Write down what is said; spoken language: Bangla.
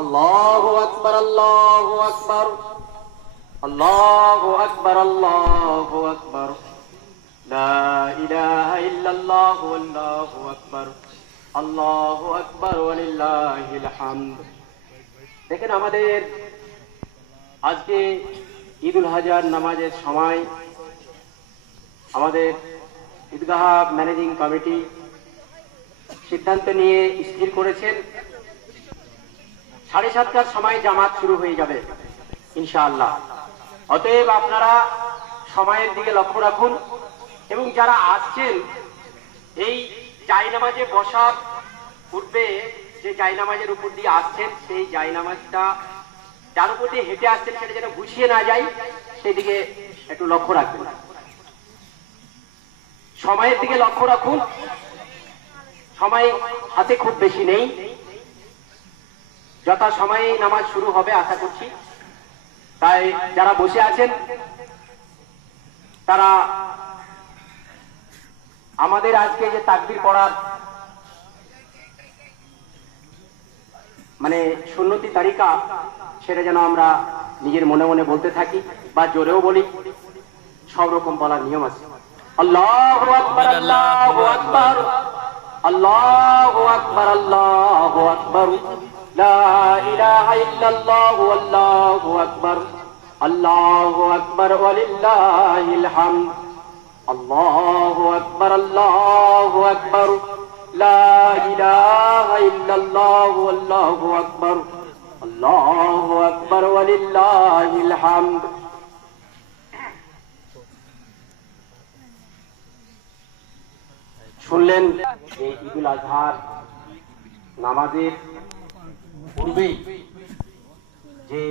আল্লাহু আকবার, আল্লাহু আকবার, আল্লাহু আকবার, আল্লাহু আকবার, লা ইলাহা ইল্লাল্লাহ, আল্লাহু আকবার, আল্লাহু আকবার, ওয়ালিল্লাহিল হামদ। দেখেন, আমাদের আজকে ঈদুল হাজার নামাজের সময় আমাদের ঈদগাহ ম্যানেজিং কমিটি সিদ্ধান্ত নিয়ে স্থির করেছেন 7:30টার সময় জামাত শুরু হয়ে যাবে ইনশাআল্লাহ। অতএব আপনারা সময়ের দিকে লক্ষ্য রাখুন এবং যারা আসছেন এই জায়নামাজে বসার পূর্বে যে জায়নামাজের উপর দিয়ে আসছেন সেই জায়নামাজটা যার উপর দিয়ে হেঁটে আসছেন সেটা যেন গুছিয়ে না যায় সেই দিকে একটু লক্ষ্য রাখবেন। সময়ের দিকে লক্ষ্য রাখুন, সময় হাতে খুব বেশি নেই, যথা সময়ে নামাজ শুরু হবে আশা করছি। তাই যারা বসে আছেন তারা আমাদের আজকে যে তাকবীর পড়ার সুন্নতি তারিকা সেটা যেন আমরা নিজের মনে মনে বলতে থাকি বা জোরেও বলি, সব রকম বলার নিয়ম আছে। আল্লাহু আকবার, আল্লাহু আকবার, আল্লাহু আকবার, আল্লাহু আকবার, লা ইলাহা ইল্লাল্লাহ, আল্লাহু আকবার, আল্লাহু আকবার, ওয়ালিল্লাহিল হামদ। আল্লাহু আকবার, আল্লাহু আকবার, লা ইলাহা ইল্লাল্লাহ, আল্লাহু আকবার, আল্লাহু আকবার, ওয়ালিল্লাহিল হামদ। শুনলেন যে ঈদুল আজহার নামাজের পূর্বেই যে